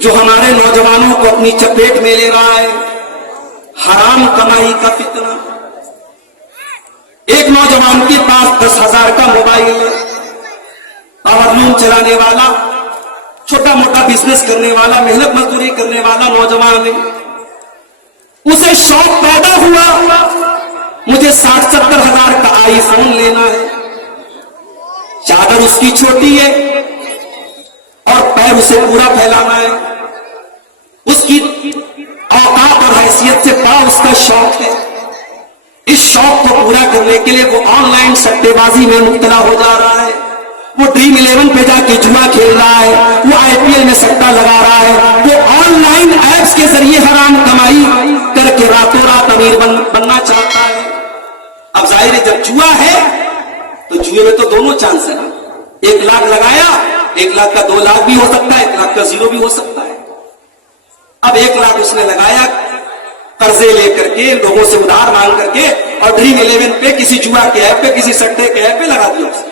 जो हमारे नौजवानों को अपनी चपेट में ले रहा है, हराम कमाई का फितना। एक नौजवान के पास 10,000 का मोबाइल है, पावरलूम चलाने वाला, छोटा मोटा बिजनेस करने वाला, मेहनत मजदूरी करने वाला नौजवान है। उसे शौक पैदा हुआ मुझे 60-70 हजार का आईफोन लेना है। चादर उसकी छोटी है और पैर उसे पूरा फैलाना है। उसकी औकात और हैसियत से बड़ा उसका शौक है। इस शौक को पूरा करने के लिए वो ऑनलाइन सट्टेबाजी में मुब्तला हो जा रहा है। वो ड्रीम 11 पे जाके जुआ खेल रहा है, वो आईपीएल में सट्टा लगा रहा है, वो ऑनलाइन एप्स के जरिए हराम कमाई करके रातों रात अमीर बनना चाहता है। अब जाहिर है जब जुआ है तो जुए में तो दोनों चांस है ना। 1 लाख लगाया, 1 लाख का 2 लाख भी हो सकता है, 1 लाख का 0 भी हो सकता है। अब 1 लाख उसने लगाया कर्जे लेकर के, लोगों से उधार मांग करके, और ड्रीम 11 पे, किसी जुआ के ऐप पे, किसी सट्टे के ऐप पे लगा दिया उसने,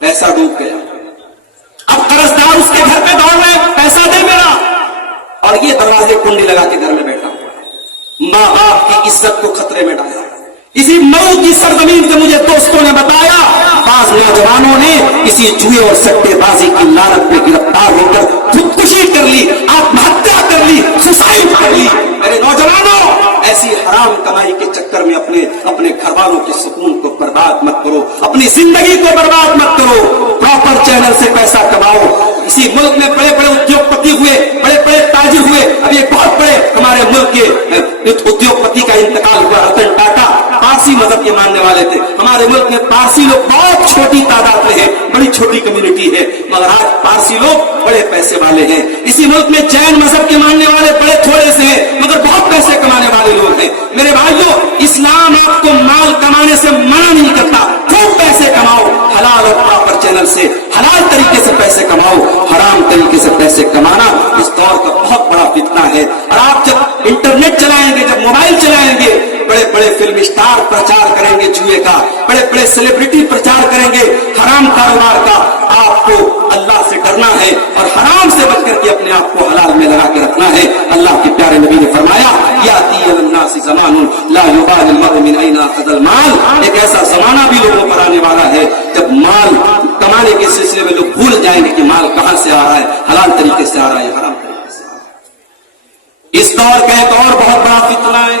पैसा डूब गया। अब कर्जदार उसके घर पे दौड़ रहे, पैसा दे मेरा, और ये दरवाजे कुंडी लगा के घर में बैठा हुआ है। माँ बाप की इज्जत को खतरे में डाला। इसी मऊ की सरजमीन से मुझे दोस्तों ने बताया, बाज नौजवानों ने इसी जुए और सट्टेबाजी की लालच में गिरफ्तार होकर खुदकुशी कर ली, आत्महत्या कर ली, सुसाइड कर ली। अरे नौजवानों, ऐसी हराम कमाई के चक्कर में अपने घर वालों के सुकून को बर्बाद मत करो, अपनी जिंदगी को बर्बाद मत करो। प्रॉपर चैनल से पैसा कमाओ। इसी मुल्क में बड़े बड़े उद्योगपति हुए, बड़े बड़े ताजिर हुए। अभी एक बहुत बड़े हमारे मुल्क के उद्योगपति का इंतकाल हुआ, रतन टाटा, पारसी मजहब के मानने वाले थे। हमारे मुल्क में पारसी लोग बहुत छोटी तादाद में है, बड़ी छोटी कम्युनिटी है, मगर आज पारसी लोग बड़े पैसे वाले हैं। इसी मुल्क में जैन मजहब के मानने वाले बड़े थोड़े से हैं, मगर बहुत पैसे कमाने वाले लोग हैं। मेरे भाइयों, इस्लाम आपको माल कमाने से मना नहीं करता। खूब पैसे कमाओ, हलाल और प्रॉपर चैनल से, हलाल तरीके से पैसे कमाओ। हराम तरीके से पैसे कमाना इस दौर का बहुत बड़ा फितना है। और आप जब इंटरनेट चलाएंगे, जब मोबाइल चलाएंगे, बड़े बड़े फिल्म स्टार प्रचार करेंगे जुए का, बड़े बड़े सेलिब्रिटी प्रचार करेंगे हराम कारोबार का। आपको अल्लाह से डरना है और हराम से बच करके अपने आप को हलाल में लगा के रखना है। अल्लाह के प्यारे नबी ने फरमाया, याती अन्नास ज़मानुन ला युबाल अल-मर्'उ मिन ऐना अखज़ल माल। एक ऐसा जमाना भी लोगों पर आने वाला है जब माल कमाने के सिलसिले में लोग भूल जाएंगे कि माल कहां से आ रहा है, हलाल तरीके से आ रहा है, हराम तरीके से आ रहा है। इस दौर का एक और बहुत बड़ा फितना है,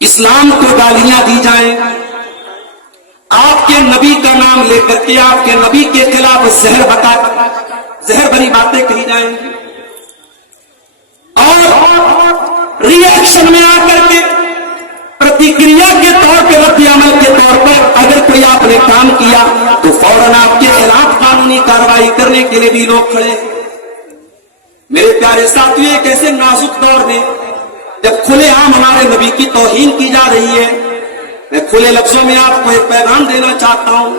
इस्लाम को गालियां दी जाएं, आपके नबी का नाम लेकर के आपके नबी के खिलाफ जहर भरी बातें कही जाएंगी, और रिएक्शन में आकर के प्रतिक्रिया के तौर पर, रद्द अमल के तौर पर अगर कोई आपने काम किया तो फौरन आपके खिलाफ कानूनी कार्रवाई करने के लिए भी लोग खड़े। मेरे प्यारे साथियों, एक ऐसे नाजुक दौर में जब खुलेआम हमारे नबी की तौहीन की जा रही है, मैं खुले लफ्जों में आपको एक पैगाम देना चाहता हूं।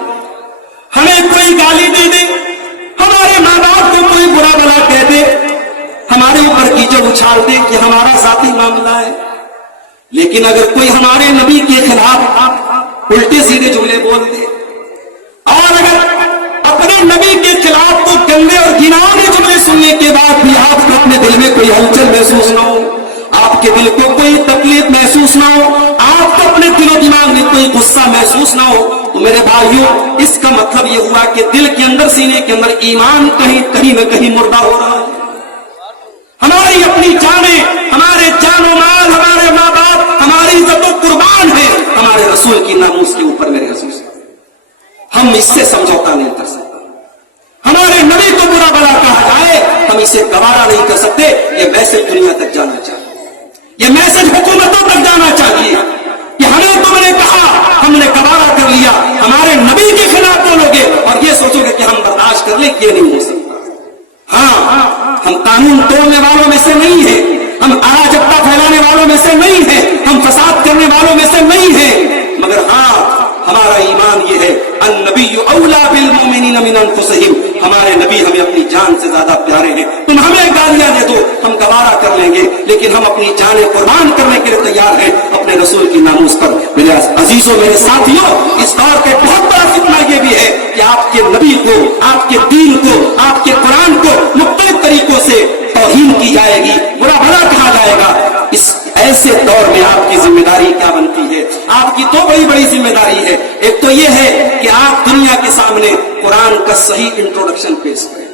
हमें कोई गाली दे दे, हमारे माँ बाप को कोई बुरा भला कह दे, हमारे ऊपर कीचड़ उछाल दे कि हमारा जाती मामला है, लेकिन अगर कोई हमारे नबी के खिलाफ उल्टे सीधे जुमले बोल दे, और अगर अपने नबी के खिलाफ तो गंदे और घिनौने जुमले सुनने के बाद भी आपको अपने दिल में कोई हलचल महसूस ना हो, आपके दिल को कोई तकलीफ महसूस ना हो, आपको अपने दिलो दिमाग में कोई गुस्सा महसूस ना हो, तो मेरे भाइयों, इसका मतलब यह हुआ कि दिल के अंदर, सीने के अंदर ईमान कहीं न कहीं मुर्दा हो रहा है। हमारी अपनी जानें, हमारे जानो माल, हमारे माँ बाप, हमारी इज्जतों कुर्बान है हमारे रसूल की नामूस के ऊपर। मेरे रसूल से हम इससे समझौता नहीं कर सकते। हमारे नबी को बुरा भला कहा जाए, हम इसे गवारा नहीं कर सकते। ये मैसेज दुनिया तक जाना चाहिए, ये मैसेज हुकूमतों तक जाना चाहिए कि हमें तुमने कहा, हमने गवारा कर लिया, हमारे नबी के खिलाफ बोलोगे और ये सोचोगे कि हम बर्दाश्त कर लें, ये नहीं हो सकता। हाँ, हम कानून तोड़ने वालों में से नहीं है, हम अराजकता फैलाने वालों में से नहीं है, हम फसाद करने वालों में से नहीं है, मगर हाँ, हमारा ईमान ये है, अन्नबिय्यु औला बिल मुमिनीन मिन अनफुसिहिम, हमारे नबी हमें अपनी जान से ज्यादा प्यारे हैं। तुम हमें गालियां दे दो, हम गवारा कर लेंगे, लेकिन हम अपनी जानें कुर्बान करने के लिए तैयार हैं अपने रसूल की नामूस पर। मेरे अजीजों, मेरे साथियों, इस दौर के बहुत बड़ा फितना ये भी है कि आपके नबी को, आपके दीन को, आपके कुरान को मुख्तलिफ तरीकों से बड़ी जिम्मेदारी है। एक तो ये है कि आप दुनिया के सामने कुरान का सही इंट्रोडक्शन पेश करें,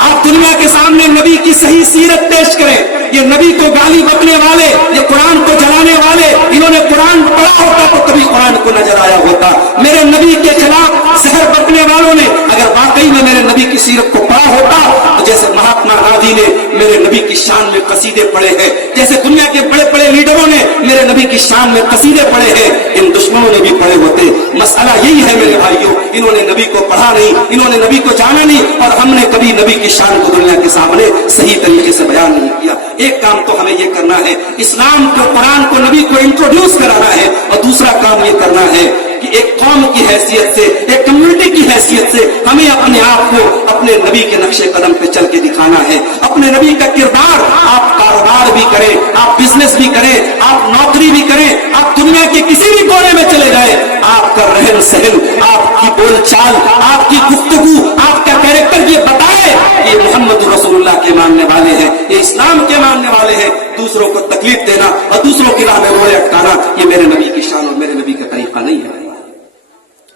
आप दुनिया के सामने नबी की सही सीरत पेश करें। ये नबी को गाली बकने वाले, ये कुरान को जलाने वाले, इन्होंने कुरान पढ़ा होता तो कभी कुरान को नजर आया होता। मेरे नबी के खिलाफ जहर बकने वालों ने अगर वाकई में मेरे नबी की सीरत को पढ़ा होता तो जैसे महात्मा गांधी ने मेरे नबी की शान में कसीदे पढ़े हैं, जैसे दुनिया के बड़े बड़े लीडरों ने मेरे नबी की शान में कसीदे पढ़े हैं, इन दुश्मनों ने भी पढ़े होते। मसला यही है मेरे भाइयों, इन्होंने नबी को पढ़ा नहीं, इन्होंने नबी को जाना नहीं, और हमने कभी नबी की शान को दुनिया के सामने सही तरीके से बयान नहीं किया। एक काम तो हमें ये करना है, इस्लाम को, कुरान को, नबी को इंट्रोड्यूस कराना है, और दूसरा काम ये करना है कि एक कौम की हैसियत से, एक कम्युनिटी की हैसियत से हमें अपने आप को अपने नबी के नक्शे कदम पे चल के दिखाना है। अपने नबी का किरदार, आप कारोबार भी करें, आप बिजनेस भी करें, आप नौकरी भी करें, आप दुनिया के किसी भी कोने में चले जाए, आपका रहन सहन, आपकी बोलचाल, आपकी गुफ्तगू, आपका कैरेक्टर ये बताए कि मोहम्मद रसूलुल्लाह के मानने वाले हैं, ये इस्लाम के मानने वाले हैं। दूसरों को तकलीफ देना और दूसरों की राह में रोड़े अटकाना, ये मेरे नबी की शान और मेरे नबी का तरीका नहीं है।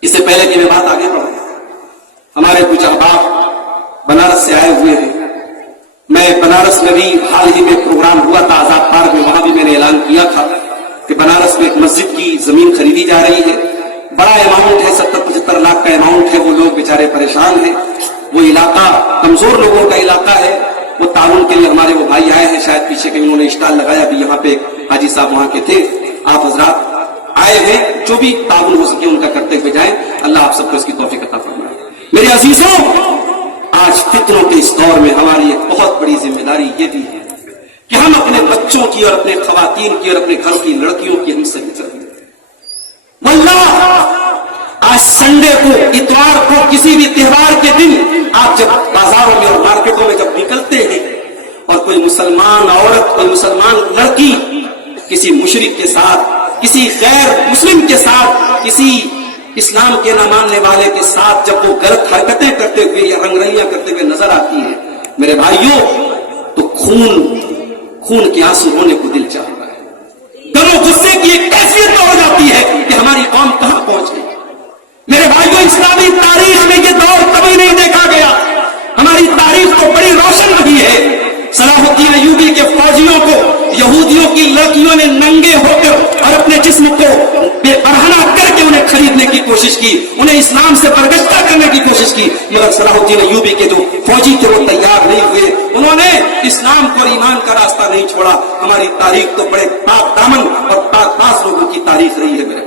इससे पहले कि मैं बात आगे बढ़ाऊं, हमारे कुछ अहबाब बनारस से आए हुए हैं। मैं बनारस में भी हाल ही में प्रोग्राम हुआ था आजाद पार्क में, वहां भी मैंने ऐलान किया था कि बनारस में एक मस्जिद की जमीन खरीदी जा रही है। बड़ा अमाउंट है, 70-75 लाख का अमाउंट है। वो लोग बेचारे परेशान हैं, वो इलाका कमजोर लोगों का इलाका है। वो ताउन के लिए हमारे वो भाई आए हैं, शायद पीछे कहीं उन्होंने स्टॉल लगाया भी, यहाँ पे हाजी साहब वहां के थे। आप हजरात आए हैं, जो भी ताउन हो सके उनका करते हुए जाएं। अल्लाह आप सबको इसकी तौफीक अता फरमाए। मेरे अजीजों, आज फितनों के इस दौर में हमारी एक बहुत बड़ी जिम्मेदारी ये भी है कि हम अपने बच्चों की और अपने खवातीन की और अपने घर की लड़कियों की हम सही करें। वल्लाह, आज संडे को, इतवार को, किसी भी त्योहार के दिन आप जब बाजारों में और मार्केटों में जब निकलते हैं और कोई मुसलमान औरत, कोई मुसलमान लड़की किसी मुशरिक के साथ, किसी गैर मुस्लिम के साथ, किसी इस्लाम के न मानने वाले के साथ जब वो गलत हरकतें करते हुए या रंगरलियां करते हुए नजर आती है, मेरे भाइयों, तो खून के आंसू होने को दिल चाहता है। गलो गुस्से की एक कैफियत हो जाती है कि हमारी कौम कहां पहुंच गई। मेरे भाइयों, इस्लामी तारीख में ये दौर कभी नहीं देखा गया। हमारी तारीख तो बड़ी रोशन रही है। सलाहुद्दीन अय्यूबी के फौजियों को यहूदियों की लड़कियों ने नंगे होकर और अपने जिस्म को बेपरहना करके उन्हें खरीदने की कोशिश की, उन्हें इस्लाम से बरगश्ता करने की कोशिश की, मगर सलाहुद्दीन अय्यूबी के जो फौजी थे वो तैयार नहीं हुए। उन्होंने इस्लाम को और ईमान का रास्ता नहीं छोड़ा। हमारी तारीख तो बड़े पाक दामन और पाक पास लोगों की तारीख रही है मेरे